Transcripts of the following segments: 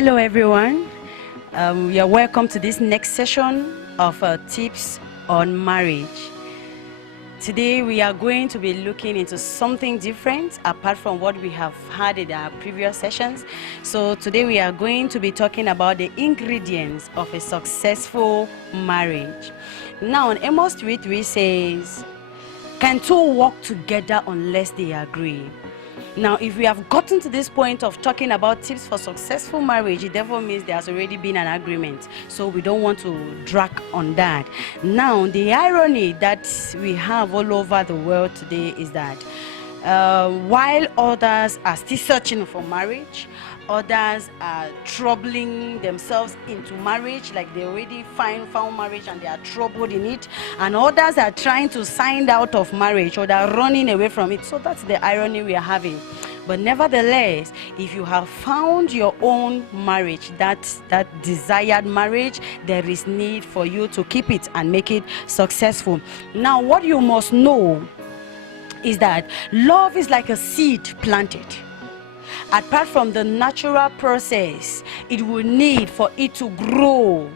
Hello everyone, you're welcome to this next session of tips on marriage. Today we are going to be looking into something different apart from what we have had in our previous sessions. So today we are going to be talking about the ingredients of a successful marriage. Now in Amos 3:3 says, "Can two walk together unless they agree?" Now, if we have gotten to this point of talking about tips for successful marriage, it therefore means there has already been an agreement. So we don't want to drag on that. Now, the irony that we have all over the world today is that while others are still searching for marriage, others are troubling themselves into marriage, like they already found marriage and they are troubled in it, and others are trying to sign out of marriage or they are running away from it. So that's the irony we are having. But nevertheless, if you have found your own marriage, that desired marriage, there is need for you to keep it and make it successful. Now, what you must know is that love is like a seed planted. Apart from the natural process it will need for it to grow,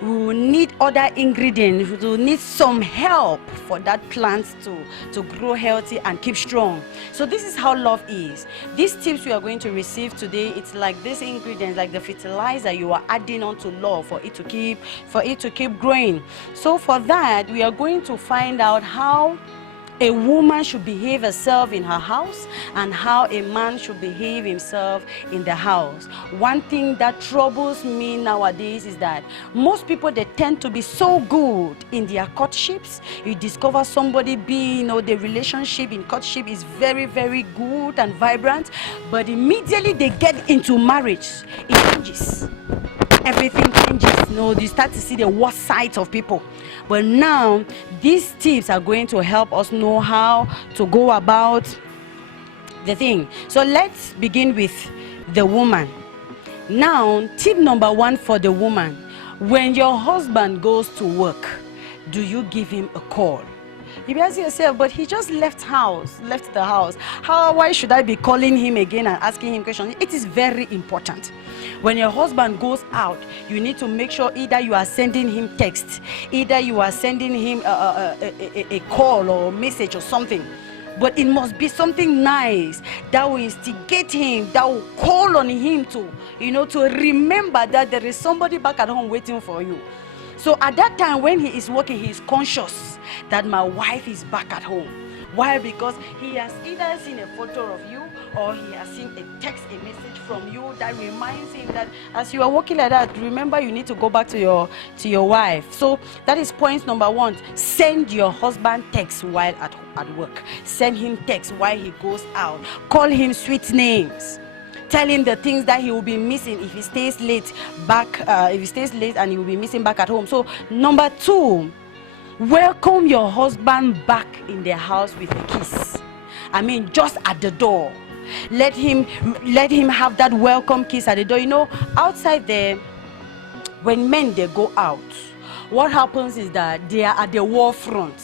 we will need other ingredients. We will need some help for that plant to grow healthy and keep strong. So this is how love is. These tips we are going to receive today, it's like these ingredients, like the fertilizer you are adding on to love for it to keep growing. So for that, we are going to find out how a woman should behave herself in her house and how a man should behave himself in the house. One thing that troubles me nowadays is that most people, they tend to be so good in their courtships. You discover somebody the relationship in courtship is very, very good and vibrant, but immediately they get into marriage, it changes. Everything changes. You start to see the worst sides of people. But now these tips are going to help us know how to go about the thing. So let's begin with the woman. Now, tip number one for the woman: when your husband goes to work, do you give him a call? You ask yourself, but he just left the house. Why should I be calling him again and asking him questions? It is very important. When your husband goes out, you need to make sure either you are sending him text, either you are sending him a call or a message or something. But it must be something nice that will instigate him, that will call on him to remember that there is somebody back at home waiting for you. So at that time when he is working, he is conscious that my wife is back at home. Why? Because he has either seen a photo of you or he has seen a message from you that reminds him that as you are working like that, remember you need to go back to your wife. So that is point number one. Send your husband text while at work. Send him text while he goes out. Call him sweet names. Tell him the things that he will be missing if he stays late and he will be missing back at home. So number two, welcome your husband back in the house with a kiss. Just at the door. Let him have that welcome kiss at the door. Outside there, when men they go out, what happens is that they are at the war front.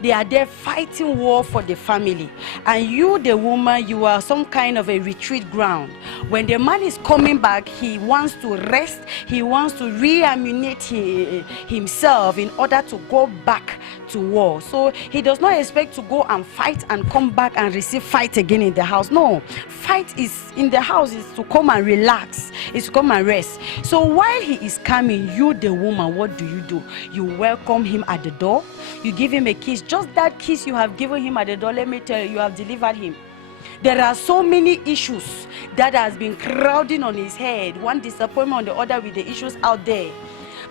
They are there fighting war for the family, and you, the woman, you are some kind of a retreat ground. When the man is coming back, he wants to rest, he wants to reammuniate himself in order to go back to war. So he does not expect to go and fight and come back and receive fight again in the house. No, fight is in the house is to come and relax, is to come and rest. So while he is coming, you, the woman, what do? You welcome him at the door. You give him a kiss. Just that kiss you have given him at the door, let me tell you, you have delivered him. There are so many issues that has been crowding on his head, one disappointment on the other with the issues out there.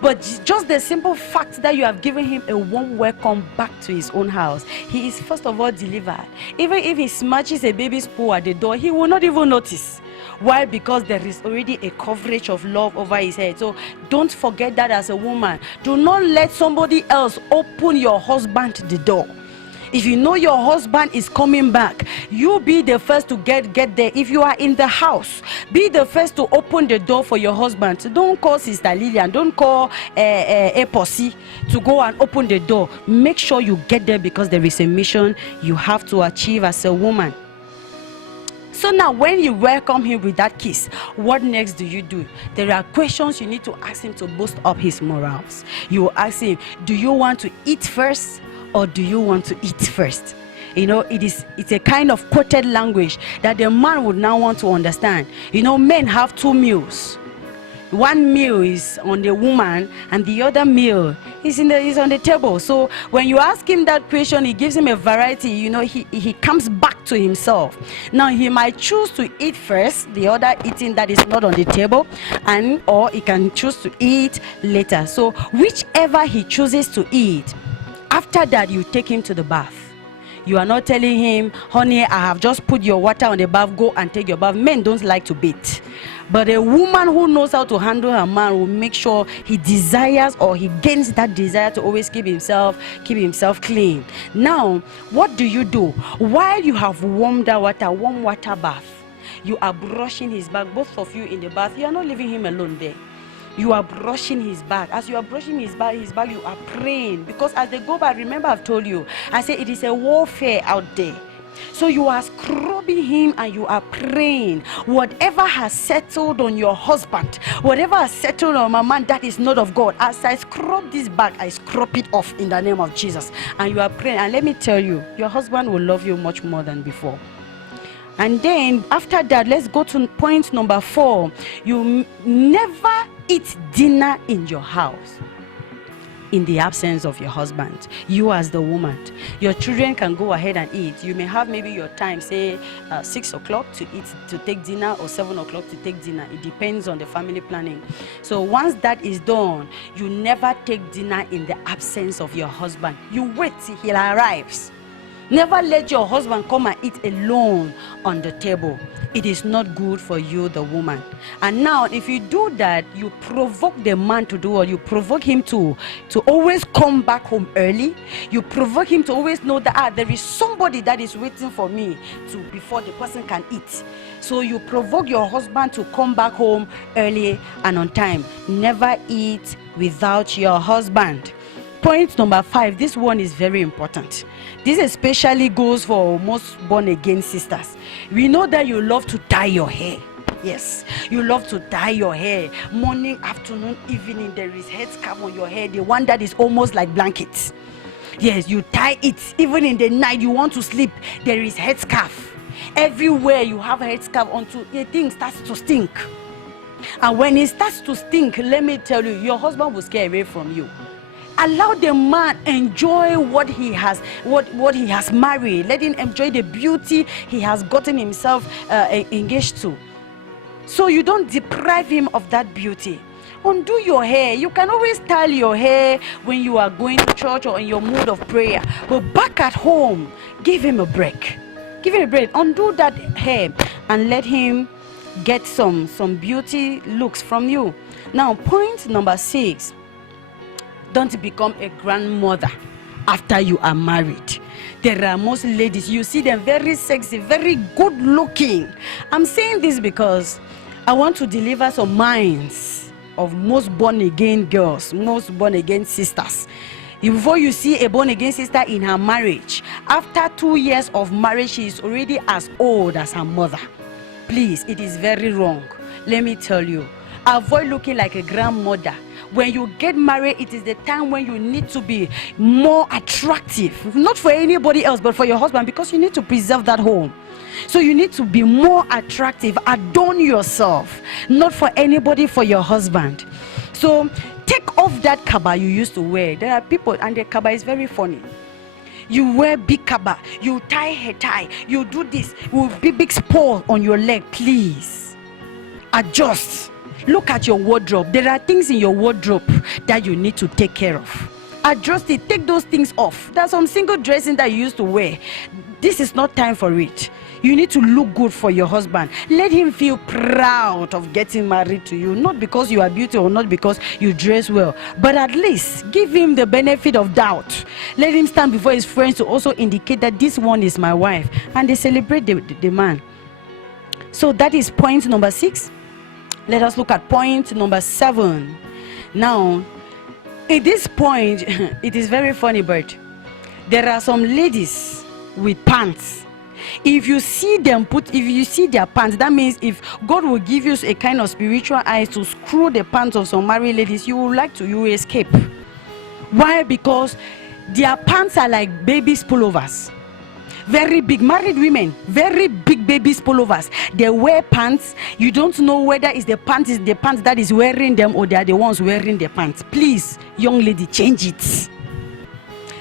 But just the simple fact that you have given him a warm welcome back to his own house, he is first of all delivered. Even if he smashes a baby's poo at the door, he will not even notice. Why? Because there is already a coverage of love over his head. So don't forget that as a woman. Do not let somebody else open your husband the door. If you know your husband is coming back, you be the first to get there. If you are in the house, be the first to open the door for your husband. So don't call Sister Lillian, don't call a posse to go and open the door. Make sure you get there because there is a mission you have to achieve as a woman. So now when you welcome him with that kiss, what next do you do? There are questions you need to ask him to boost up his morals. You will ask him, do you want to eat first or do you want to eat first? You know, it's a kind of quoted language that the man would now want to understand. You know, men have 2 meals. One meal is on the woman and the other meal is on the table. So when you ask him that question, he gives him a variety. You know, he comes back to himself. Now he might choose to eat first, the other eating that is not on the table, or he can choose to eat later. So whichever he chooses to eat, after that you take him to the bath. You are not telling him, honey, I have just put your water on the bath, go and take your bath. Men don't like to bathe. But a woman who knows how to handle her man will make sure he desires or he gains that desire to always keep himself clean. Now, what do you do? While you have warm water bath, you are brushing his back, both of you in the bath. You are not leaving him alone there. You are brushing his back. As you are brushing his back, you are praying. Because as they go by, remember I've told you, I say it is a warfare out there. So you are scrubbing him and you are praying. Whatever has settled on your husband, whatever has settled on my man that is not of God, as I scrub this back, I scrub it off in the name of Jesus. And you are praying. And let me tell you, your husband will love you much more than before. And then after that, let's go to point number 4. You never eat dinner in your house in the absence of your husband. You as the woman, your children can go ahead and eat. You may have maybe your time, say 6 o'clock to take dinner, or 7 o'clock to take dinner. It depends on the family planning. So once that is done, you never take dinner in the absence of your husband. You wait till he arrives. Never let your husband come and eat alone on the table. It is not good for you, the woman. And now, if you do that, you provoke the man to do what? You provoke him to always come back home early. You provoke him to always know that there is somebody that is waiting for me before the person can eat. So you provoke your husband to come back home early and on time. Never eat without your husband. Point number 5, this one is very important. This especially goes for most born-again sisters. We know that you love to dye your hair. Yes, you love to dye your hair. Morning, afternoon, evening, there is headscarf on your hair, the one that is almost like blankets. Yes, you tie it. Even in the night, you want to sleep, there is headscarf. Everywhere you have a headscarf until the thing starts to stink. And when it starts to stink, let me tell you, your husband will scare away from you. Allow the man enjoy what he has married. Let him enjoy the beauty he has gotten himself engaged to. So you don't deprive him of that beauty. Undo your hair. You can always style your hair when you are going to church or in your mood of prayer. But back at home, give him a break. Give him a break. Undo that hair and let him get some beauty looks from you. Now, point number 6. Don't become a grandmother after you are married. There are most ladies, you see them very sexy, very good looking. I'm saying this because I want to deliver some minds of most born again girls, most born again sisters. Before you see a born again sister in her marriage, after 2 years of marriage, she is already as old as her mother. Please, it is very wrong. Let me tell you, avoid looking like a grandmother. When you get married, it is the time when you need to be more attractive. Not for anybody else, but for your husband, because you need to preserve that home. So you need to be more attractive. Adorn yourself. Not for anybody, for your husband. So take off that kaba you used to wear. There are people, and the kaba is very funny. You wear big kaba, you tie hair tie, you do this with big spore on your leg. Please adjust. Look at your wardrobe. There are things in your wardrobe that you need to take care of. Adjust it. Take those things off. There's some single dressing that you used to wear. This is not time for it. You need to look good for your husband. Let him feel proud of getting married to you. Not because you are beautiful or not because you dress well. But at least give him the benefit of doubt. Let him stand before his friends to also indicate that this one is my wife. And they celebrate the man. So that is point number 6. Let us look at point number 7. Now, at this point, it is very funny, but there are some ladies with pants. If you see their pants, that means if God will give you a kind of spiritual eyes to screw the pants of some married ladies, you will escape. Why? Because their pants are like babies' pullovers. Very big married women, very big babies pullovers. They wear pants. You don't know whether it's the pants that is wearing them or they are the ones wearing the pants. Please, young lady, change it.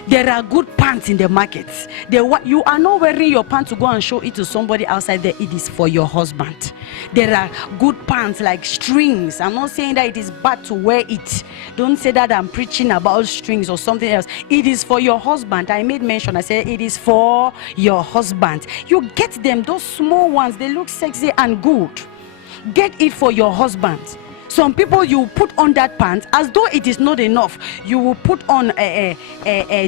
There are good pants in the market. You are not wearing your pants to go and show it to somebody outside there. It is for your husband. There are good pants like strings. I'm not saying that it is bad to wear it. Don't say that I'm preaching about strings or something else. It is for your husband. I made mention. I said it is for your husband. You get them, those small ones. They look sexy and good. Get it for your husband. Some people, you put on that pants as though it is not enough. You will put on a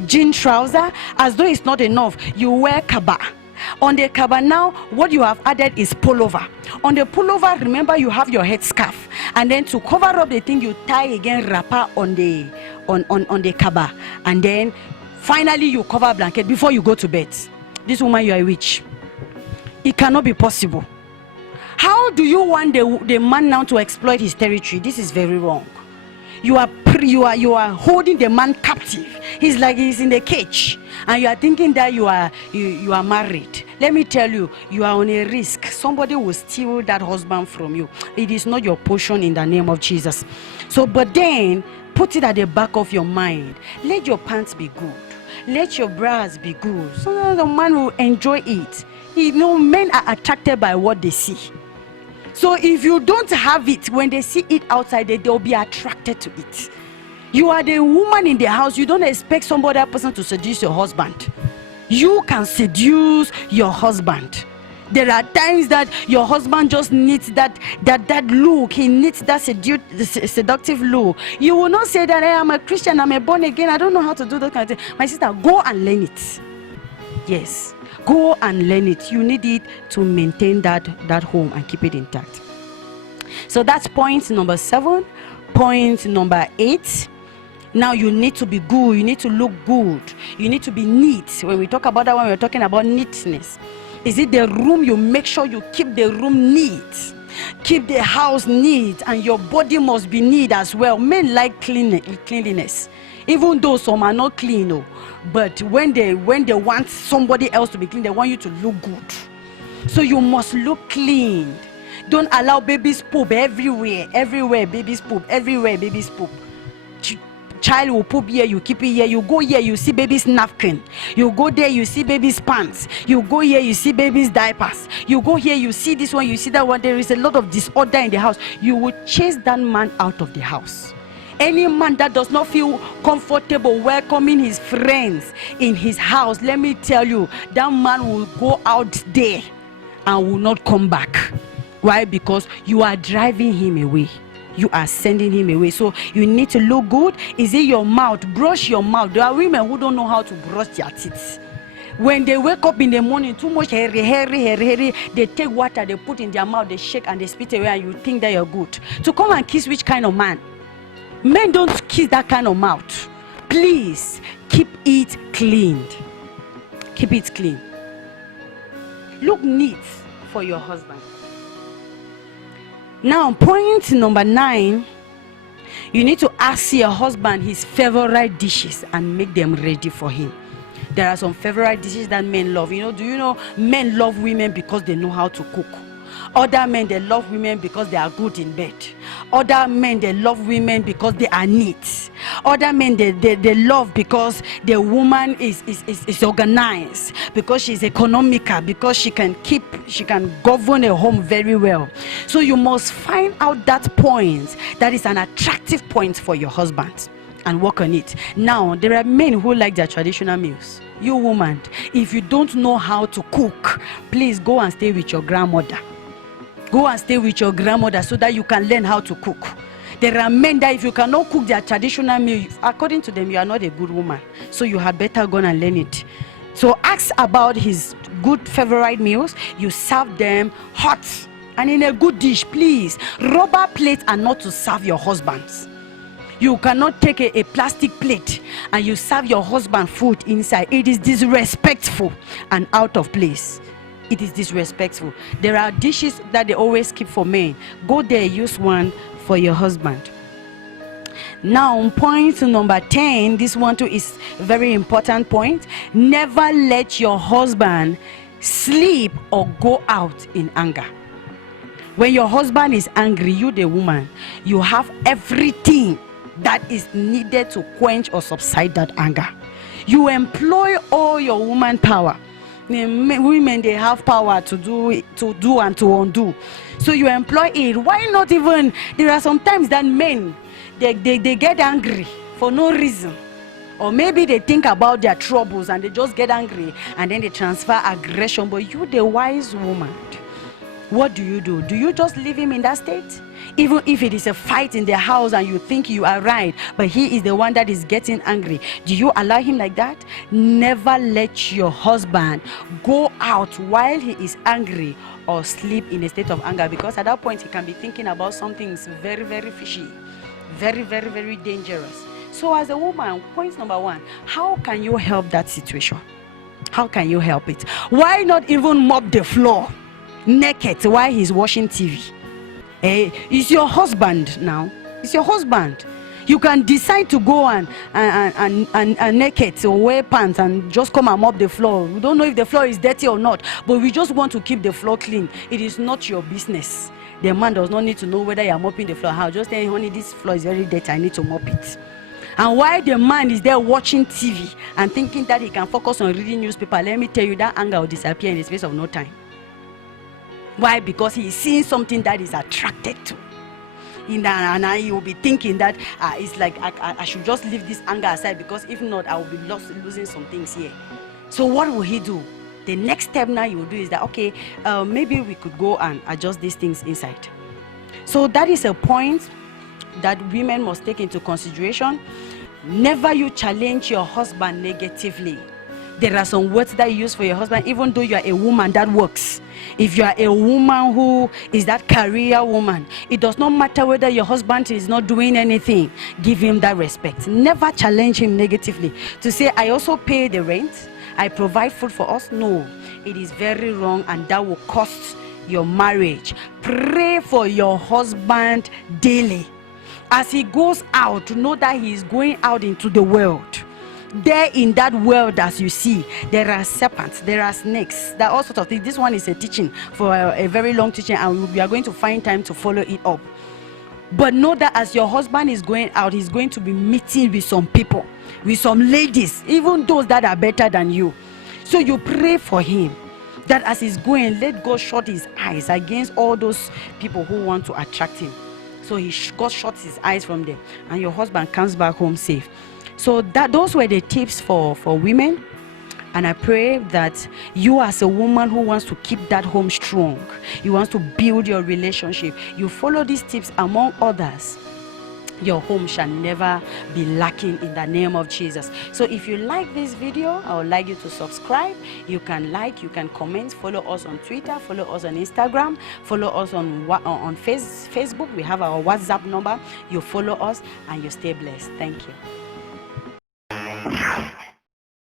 jean trouser as though it's not enough. You wear kaba. On the kaba now, what you have added is pullover. On the pullover, remember you have your head scarf, and then to cover up the thing, you tie again wrapper on the kaba, and then finally you cover blanket before you go to bed. This woman, you are a witch. It cannot be possible. How do you want the man now to exploit his territory? This is very wrong. You are holding the man captive. He's like he's in the cage, and you are thinking that you are married. Let me tell you, you are on a risk. Somebody will steal that husband from you. It is not your portion in the name of Jesus. So, but then put it at the back of your mind. Let your pants be good. Let your bras be good, so that the man will enjoy it. Men are attracted by what they see. So if you don't have it, when they see it outside, they'll be attracted to it. You are the woman in the house. You don't expect some other person to seduce your husband. You can seduce your husband. There are times that your husband just needs that look. He needs that seductive look. You will not say that, hey, I'm a Christian, I'm a born again, I don't know how to do that kind of thing. My sister, go and learn it. Yes. Go and learn it. You need it to maintain that home and keep it intact. So that's point number 7. Point number 8. Now you need to be good. You need to look good. You need to be neat. When we talk about that one, we're talking about neatness. Is it the room? You make sure you keep the room neat. Keep the house neat, and your body must be neat as well. Men like cleanliness. Even though some are not clean, no. But when they want somebody else to be clean, they want you to look good. So you must look clean. Don't allow babies poop everywhere. Everywhere babies poop. Everywhere babies poop. Child will poop here, you keep it here. You go here, you see baby's napkin. You go there, you see baby's pants. You go here, you see baby's diapers. You go here, you see this one, you see that one. There is a lot of disorder in the house. You will chase that man out of the house. Any man that does not feel comfortable welcoming his friends in his house, let me tell you, that man will go out there and will not come back. Why? Because you are driving him away. You are sending him away. So you need to look good. Is it your mouth? Brush your mouth. There are women who don't know how to brush their teeth. When they wake up in the morning, too much hairy, they take water, they put in their mouth, they shake and they spit away, and you think that you're good. To come and kiss which kind of man? Men don't kiss that kind of mouth. Please keep it cleaned. Keep it clean. Look neat for your husband. Now, point number 9, you need to ask your husband his favorite dishes and make them ready for him. There are some favorite dishes that men love. Do you know men love women because they know how to cook? Other men, they love women because they are good in bed. Other men, they love women because they are neat. Other men, they love because the woman is organized, because she's economical, because she can govern a home very well. So you must find out that point that is an attractive point for your husband and work on it. Now, there are men who like their traditional meals. You woman, if you don't know how to cook, please go and stay with your grandmother. Go and stay with your grandmother so that you can learn how to cook. There are men that if you cannot cook their traditional meal, according to them, you are not a good woman. So you had better go and learn it. So ask about his good favorite meals. You serve them hot and in a good dish, please. Rubber plates are not to serve your husbands. You cannot take a plastic plate and you serve your husband food inside. It is disrespectful and out of place. it is disrespectful. There are dishes that they always keep for men. Go there, use one for your husband. Now, point number 10, this one too is a very important point. Never let your husband sleep or go out in anger. When your husband is angry, you the woman, you have everything that is needed to quench or subside that anger. You employ all your woman power. Women, they have power to do and to undo. So you employ it. Why not even, there are sometimes that men, they get angry for no reason. Or maybe they think about their troubles and they just get angry and then they transfer aggression. But you, the wise woman, what do? Do you just leave him in that state? Even if it is a fight in the house and you think you are right, but he is the one that is getting angry, do you allow him like that? Never let your husband go out while he is angry or sleep in a state of anger, because at that point he can be thinking about something very, very fishy, very, very, very dangerous. So as a woman, point number 1, how can you help that situation? How can you help it? Why not even mop the floor naked while he's watching TV? It's your husband now. It's your husband. You can decide to go and naked or wear pants and just come and mop the floor. We don't know if the floor is dirty or not, but we just want to keep the floor clean. It is not your business. The man does not need to know whether you are mopping the floor. How? Just say, honey, this floor is very dirty, I need to mop it. And while the man is there watching TV and thinking that he can focus on reading newspaper, let me tell you, that anger will disappear in the space of no time. Why? Because he is seeing something that is attracted to. And he will be thinking that it's like I should just leave this anger aside, because if not, I will be losing some things here. So what will he do? The next step now you will do is that, okay, maybe we could go and adjust these things inside. So that is a point that women must take into consideration. Never you challenge your husband negatively. There are some words that you use for your husband, even though you are a woman, that works. If you are a woman who is that career woman, it does not matter whether your husband is not doing anything, give him that respect. Never challenge him negatively. To say, I also pay the rent, I provide food for us. No, it is very wrong, and that will cost your marriage. Pray for your husband daily. As he goes out, know that he is going out into the world. There in that world, as you see, there are serpents, there are snakes, there are all sorts of things. This one is a teaching for a very long teaching, and we are going to find time to follow it up. But know that as your husband is going out, he's going to be meeting with some people, with some ladies, even those that are better than you. So you pray for him that as he's going, let God shut his eyes against all those people who want to attract him. So God shuts his eyes from them, and your husband comes back home safe. So those were the tips for women, and I pray that you, as a woman who wants to keep that home strong, you want to build your relationship, you follow these tips among others, your home shall never be lacking in the name of Jesus. So if you like this video, I would like you to subscribe. You can like, you can comment, follow us on Twitter, follow us on Instagram, follow us on Facebook. We have our WhatsApp number. You follow us and you stay blessed. Thank you.